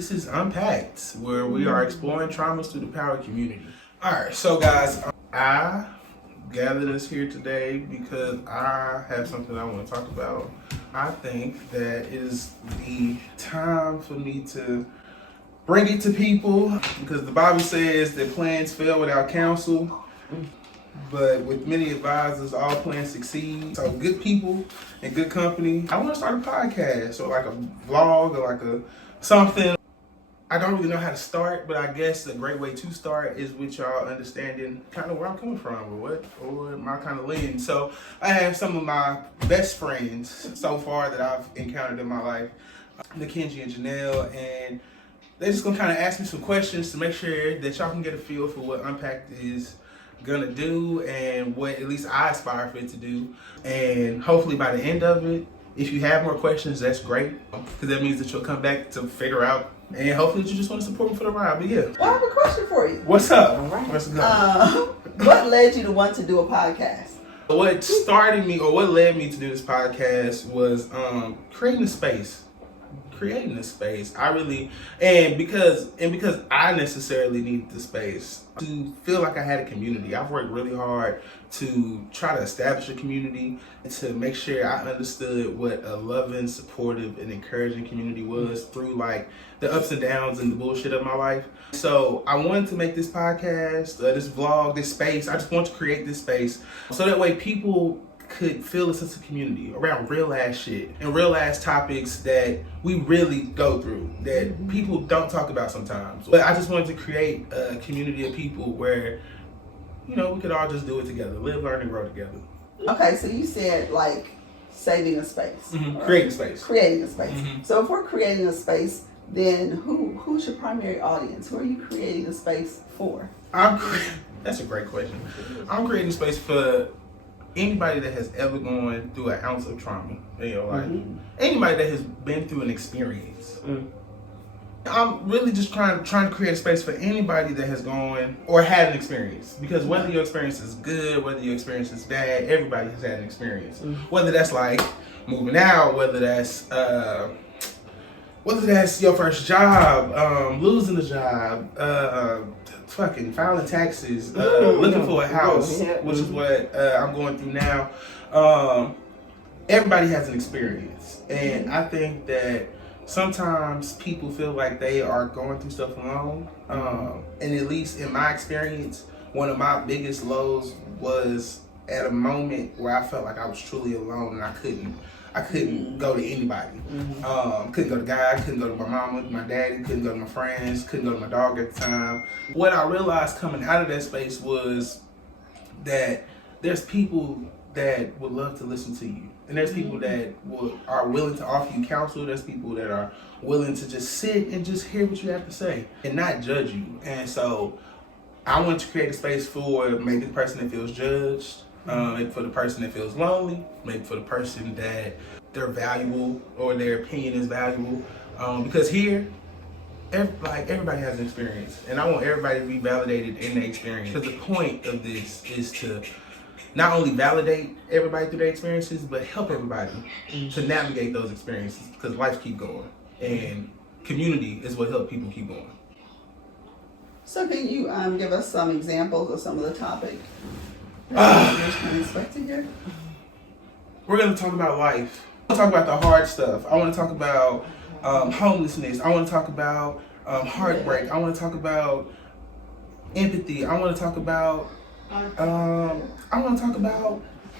This is Unpacked, where we are exploring traumas through the power of community. Alright, so guys, I gathered us here today because I have something I want to talk about. I think that it is the time for me to bring it to people, because the Bible says that plans fail without counsel, but with many advisors, all plans succeed. So good people and good company. I want to start a podcast or like a vlog or like a something. I don't really know how to start, but I guess a great way to start is with y'all understanding kind of where I'm coming from or my kind of lens. So I have some of my best friends so far that I've encountered in my life, Mackenzie and Janelle, and they're just gonna kind of ask me some questions to make sure that y'all can get a feel for what Unpacked is gonna do and what at least I aspire for it to do. And hopefully by the end of it, if you have more questions, that's great, because that means that you'll come back to figure out, and hopefully that you just want to support me for the ride. But yeah. Well, I have a question for you. What's up? All right. What's up? What led you to want to do a podcast? What started me, or what led me to do this podcast, was creating a space. I really, and because I necessarily needed the space to feel like I had a community. I've worked really hard to try to establish a community and to make sure I understood what a loving, supportive, and encouraging community was through like the ups and downs and the bullshit of my life. So I wanted to make this podcast, this vlog, this space. I just want to create this space so that way people could feel a sense of community around real ass shit and real ass topics that we really go through that people don't talk about sometimes. But I just wanted to create a community of people where, you know, we could all just do it together, live, learn, and grow together. Okay, so you said like saving a space. Creating a space. Creating a space. So if we're creating a space, then who's your primary audience? Who are you creating a space for? That's a great question. I'm creating a space for anybody that has ever gone through an ounce of trauma in your life. Anybody that has been through an experience. I'm really just trying to create a space for anybody that has gone or had an experience. Because whether your experience is good, whether your experience is bad, everybody has had an experience. Whether that's like moving out, whether that's your first job, losing a job, fucking filing taxes, looking for a house, which is what I'm going through now. Everybody has an experience, and I think that sometimes people feel like they are going through stuff alone. And at least in my experience, one of my biggest lows was at a moment where I felt like I was truly alone and I couldn't go to anybody. Couldn't go to God, couldn't go to my mama, my daddy, couldn't go to my friends, couldn't go to my dog at the time. What I realized coming out of that space was that there's people that would love to listen to you. And there's people that are willing to offer you counsel. There's people that are willing to just sit and just hear what you have to say and not judge you. And so I want to create a space for maybe the person that feels judged, maybe for the person that feels lonely, maybe for the person that they're valuable or their opinion is valuable. Because here, everybody has an experience, and I want everybody to be validated in their experience. Because the point of this is to not only validate everybody through their experiences, but help everybody to navigate those experiences, because life keep going, and community is what helps people keep going. So can you give us some examples of some of the topics that you're expecting here? We're going to talk about life. I want to talk about the hard stuff. I want to talk about homelessness. I want to talk about heartbreak. I want to talk about empathy. I want to talk about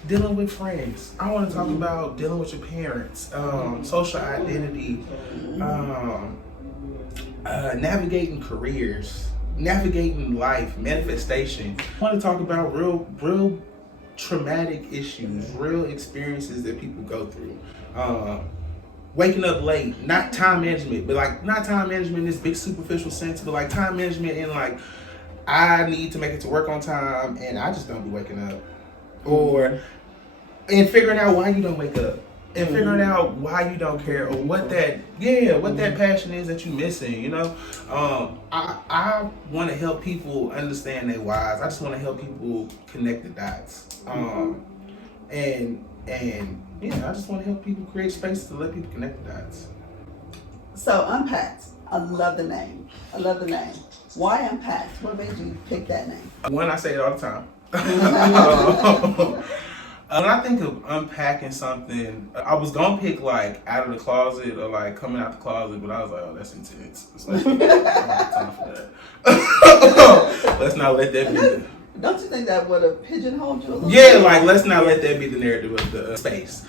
dealing with friends. I want to talk about dealing with your parents, social identity, navigating careers, navigating life, manifestation. I want to talk about real traumatic issues, real experiences that people go through. Waking up late, not time management, but like not time management in this big superficial sense, but like time management in like, I need to make it to work on time and I just don't be waking up. And figuring out why you don't wake up. And figuring out why you don't care, or what that passion is that you're missing, you know? I want to help people understand their whys. I just want to help people connect the dots. And yeah, I just want to help people create space to let people connect the dots. So Unpacked, I love the name. I love the name. Why Unpacked? What made you pick that name? One, I say it all the time. When I think of unpacking something, I was gonna pick like out of the closet or like coming out the closet, but I was like, oh, that's intense. Especially, I don't have time for that. Let's not let that be. Don't you think that would have pigeonholed you a little Yeah, bit? like let's not let that be the narrative of the space.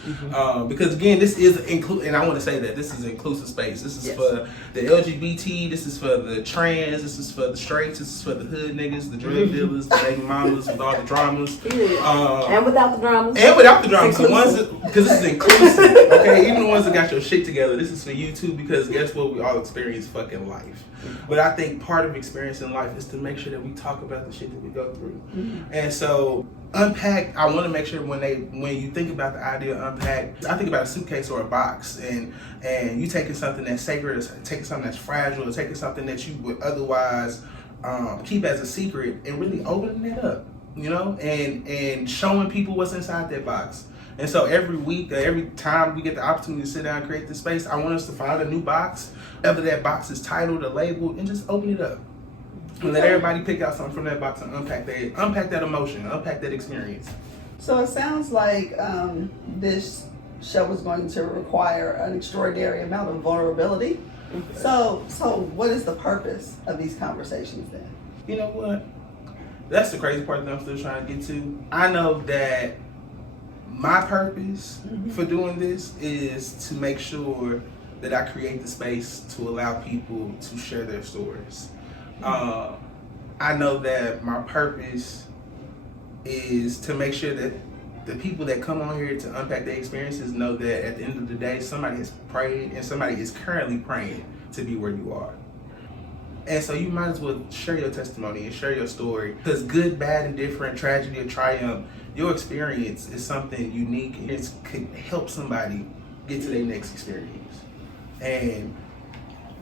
Because again, this is and I want to say that this is an inclusive space. This is for the LGBT, this is for the trans, this is for the straights, this is for the hood niggas, the drug dealers, the baby mamas with all the dramas. And without the dramas. And without the dramas. The ones because this is inclusive. Okay, even the ones that got your shit together, this is for you too, because guess what? We all experience fucking life. But I think part of experiencing life is to make sure that we talk about the shit that we go through. And so unpack, I want to make sure when you think about the idea of unpack, I think about a suitcase or a box, and you taking something that's sacred, or taking something that's fragile, or taking something that you would otherwise keep as a secret, and really opening it up, you know, and showing people what's inside that box. And so every week, every time we get the opportunity to sit down and create this space, I want us to find a new box, whether that box is titled or labeled, and just open it up. And let everybody pick out something from that box and unpack that emotion, unpack that experience. So it sounds like this show is going to require an extraordinary amount of vulnerability. So what is the purpose of these conversations then? You know what? That's the crazy part that I'm still trying to get to. I know that my purpose for doing this is to make sure that I create the space to allow people to share their stories. I know that my purpose is to make sure that the people that come on here to unpack their experiences know that at the end of the day, somebody has prayed and somebody is currently praying to be where you are. And so you might as well share your testimony and share your story, because good, bad, and different, tragedy or triumph, your experience is something unique and it could help somebody get to their next experience. And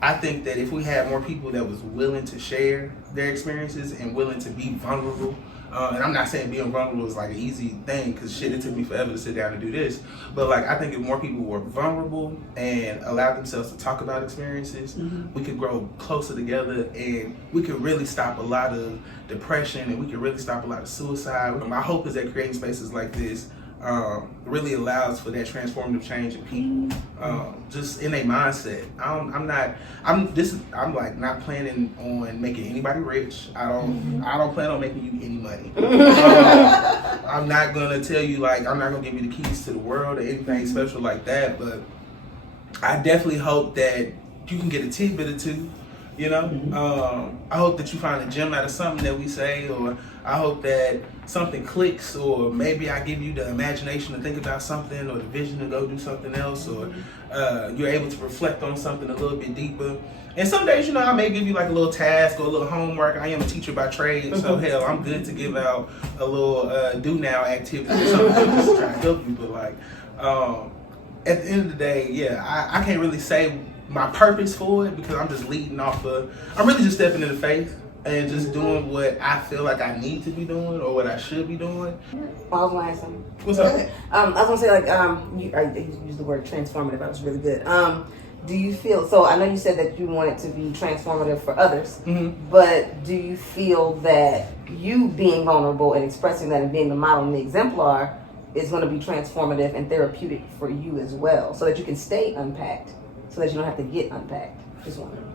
I think that if we had more people that was willing to share their experiences and willing to be vulnerable, and I'm not saying being vulnerable is like an easy thing, because shit, it took me forever to sit down and do this, but like I think if more people were vulnerable and allowed themselves to talk about experiences, we could grow closer together and we could really stop a lot of depression and we could really stop a lot of suicide. My hope is that creating spaces like this really allows for that transformative change in people, just in their mindset. I'm like not planning on making anybody rich. I don't plan on making you any money. I'm not gonna tell you, like, I'm not gonna give you the keys to the world or anything special like that. But I definitely hope that you can get a tidbit or two. You know, I hope that you find a gem out of something that we say, or I hope that something clicks, or maybe I give you the imagination to think about something, or the vision to go do something else, or you're able to reflect on something a little bit deeper. And some days, you know, I may give you like a little task or a little homework. I am a teacher by trade, so hell, I'm good to give out a little do now activity or something just to try to help you. But like, at the end of the day, yeah, I can't really say my purpose for it, because I'm just leading off I'm really just stepping into faith and just doing what I feel like I need to be doing or what I should be doing. I was gonna ask something. What's up? I was gonna say, like, you used the word transformative. That was really good. Do you feel, so I know you said that you want it to be transformative for others, but do you feel that you being vulnerable and expressing that and being the model and the exemplar is going to be transformative and therapeutic for you as well, so that you can stay unpacked, so that you don't have to get unpacked? Just wondering.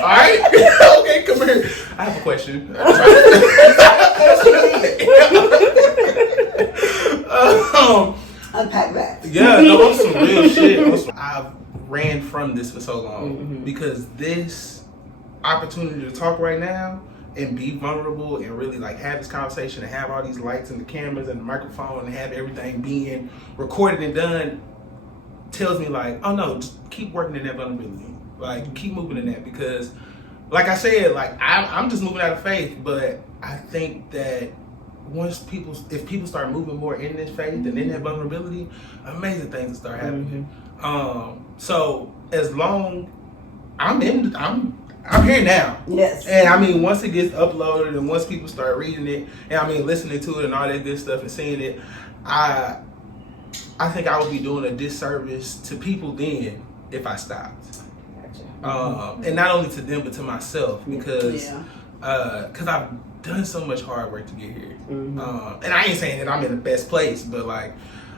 Alright. Okay, come here. I have a question. Unpack that. Yeah, no, on some real shit. I've ran from this for so long because this opportunity to talk right now and be vulnerable and really like have this conversation and have all these lights and the cameras and the microphone and have everything being recorded and done tells me like, oh no, just keep working in that vulnerability. Like, keep moving in that, because like I said, like I'm just moving out of faith, but I think that if people start moving more in this faith and in that vulnerability, amazing things will start happening. So as long I'm here now. Yes. And I mean, once it gets uploaded and once people start reading it, and I mean listening to it and all that good stuff and seeing it, I think I would be doing a disservice to people then if I stopped. And not only to them but to myself, because I've done so much hard work to get here. And I ain't saying that I'm in the best place, but like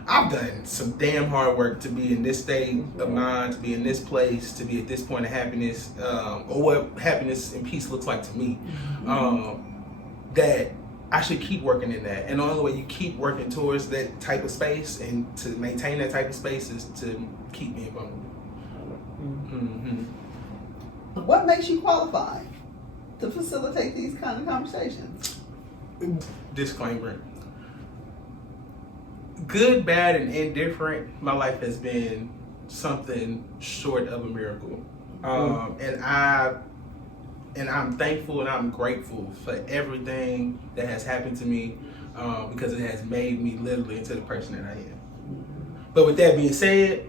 I've done some damn hard work to be in this state of mind, to be in this place, to be at this point of happiness, or what happiness and peace looks like to me. That I should keep working in that. And the only way you keep working towards that type of space and to maintain that type of space is to keep being vulnerable. What makes you qualified to facilitate these kind of conversations? Disclaimer. Good, bad, and indifferent, my life has been something short of a miracle. And I'm thankful and I'm grateful for everything that has happened to me, because it has made me literally into the person that I am. But with that being said,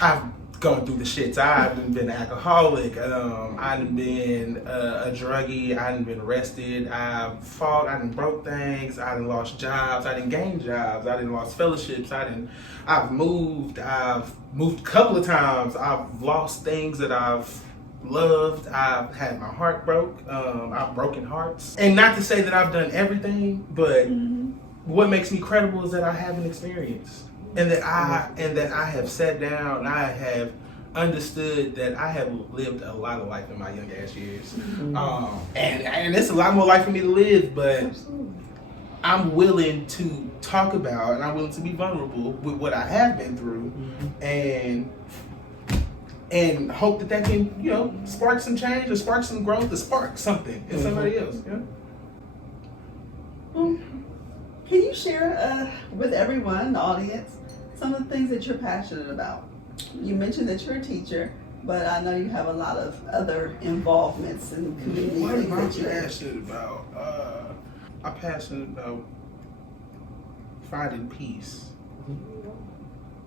I've gone through the shits. I've been an alcoholic. I've been a druggie. I've been arrested. I've fought. I've broke things. I've lost jobs. I didn't gain jobs. I didn't lost fellowships. I've moved. I've moved a couple of times. I've lost things that I've loved. I've had my heart broke. I've broken hearts. And not to say that I've done everything, but what makes me credible is that I have an experience. And that I have sat down and I have understood that I have lived a lot of life in my young ass years. And it's a lot more life for me to live, but I'm willing to talk about and I'm willing to be vulnerable with what I have been through, and hope that can, spark some change or spark some growth or spark something in somebody else. Can you share with everyone, the audience, some of the things that you're passionate about? You mentioned that you're a teacher, but I know you have a lot of other involvements in community. What am I things that you're passionate about? I'm passionate about finding peace.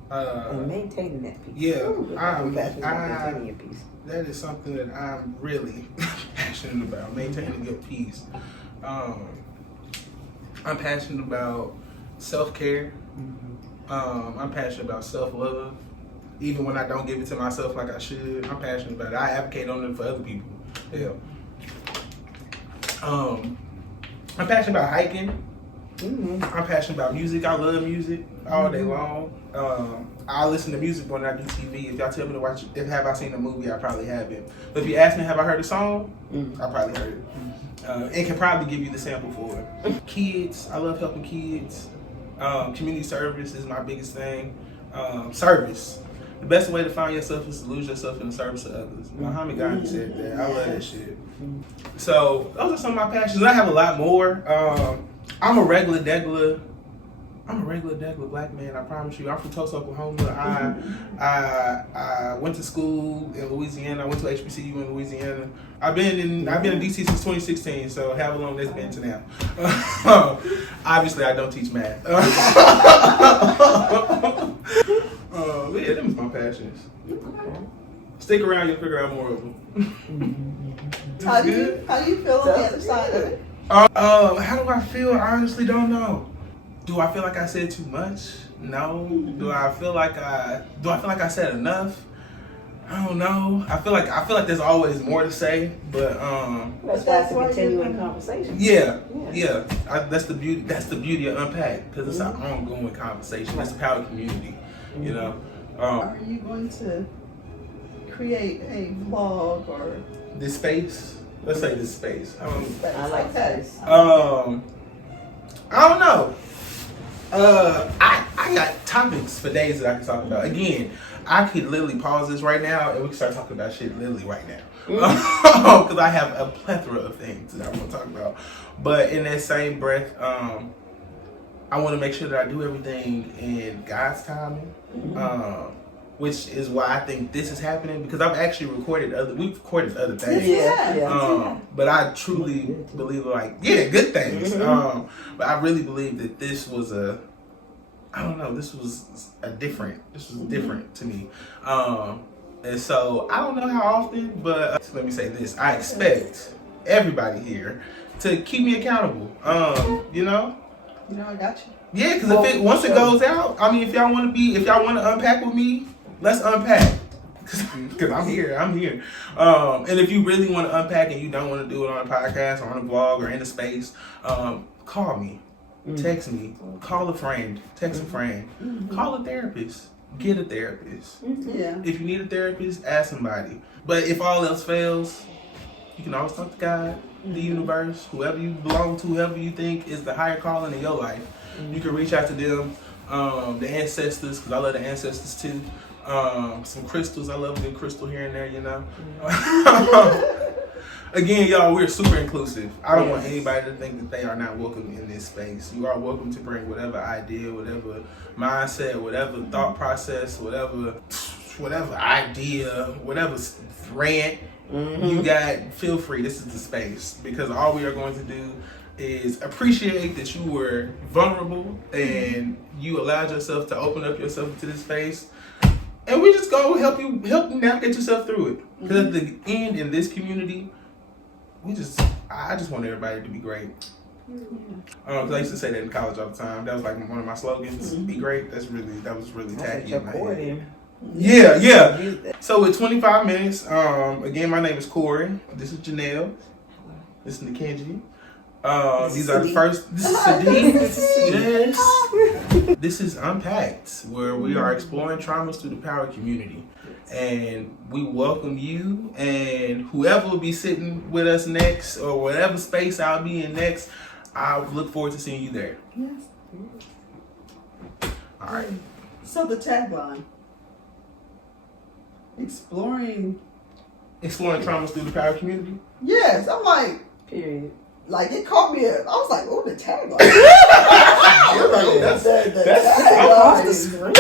And maintaining that peace. Yeah, maintaining your peace. That is something that I'm really passionate about, maintaining your peace. I'm passionate about self-care. I'm passionate about self-love. Even when I don't give it to myself like I should, I'm passionate about it. I advocate on it for other people. Yeah. I'm passionate about hiking. I'm passionate about music. I love music all day long. I listen to music when I do TV. If y'all tell me to watch, have I seen a movie, I probably haven't. But if you ask me, have I heard a song? I probably heard it. It can probably give you the sample for it. Kids, I love helping kids. Community service is my biggest thing. Service. The best way to find yourself is to lose yourself in the service of others. Muhammad Gandhi said that. I love that shit. So those are some of my passions. I have a lot more. I'm a regular degular black man. I promise you. I'm from Tulsa, Oklahoma. I went to school in Louisiana. I went to HBCU in Louisiana. I've been in DC since 2016. So however long that's been to now. Obviously, I don't teach math. But yeah, them is my passions. Stick around, you'll figure out more of them. How do you feel on the other side of it? How do I feel? I honestly don't know. Do I feel like I said too much? No. Do I feel like I said enough? I don't know. I feel like there's always more to say, but that's a continuing conversation. Yeah. That's the beauty. That's the beauty of Unpacked, because it's an ongoing conversation. It's a power community. You know. Are you going to create a vlog or this space? Let's say this space. I like this. I don't know. I got topics for days that I can talk about. Again, I could literally pause this right now and we can start talking about shit literally right now. Because I have a plethora of things that I want to talk about. But in that same breath, I want to make sure that I do everything in God's timing. Which is why I think this is happening, because I've actually recorded other things. Yeah. But I truly believe good things. But I really believe that this was different to me. And so I don't know how often, but let me say this. I expect everybody here to keep me accountable. I got you. Yeah, because once it goes out, I mean, if y'all want to unpack with me, let's unpack. Because I'm here. And if you really want to unpack and you don't want to do it on a podcast or on a blog or in a space, call me, text me, call a friend, text a friend, call a therapist, get a therapist. Yeah. If you need a therapist, ask somebody. But if all else fails, you can always talk to God, the universe, whoever you belong to, whoever you think is the higher calling in your life. You can reach out to them, the ancestors, because I love the ancestors too. Some crystals, I love a good crystal here and there, you know. Again, y'all, we're super inclusive. I don't want anybody to think that they are not welcome in this space. You are welcome to bring whatever idea, whatever mindset, whatever thought process, whatever idea, whatever rant you got. Feel free. This is the space, because all we are going to do is appreciate that you were vulnerable and you allowed yourself to open up yourself into this space. And we just go help you navigate yourself through it. Because at the end, in this community, I just want everybody to be great. Cause I used to say that in college all the time. That was like one of my slogans. Be great. That was really tacky in my head. Yeah. So with 25 minutes, again, my name is Corey. This is Janelle. This is Nikenji. These are the first. This is Sadiq. Yes. This is Unpacked, where we are exploring traumas through the power of community. And we welcome you and whoever will be sitting with us next, or whatever space I'll be in next. I look forward to seeing you there. Yes. All right. So the tagline: exploring traumas through the power of community. Yes, I'm like, Period. like it caught me. I was like, oh, the tagline. That's off the screen.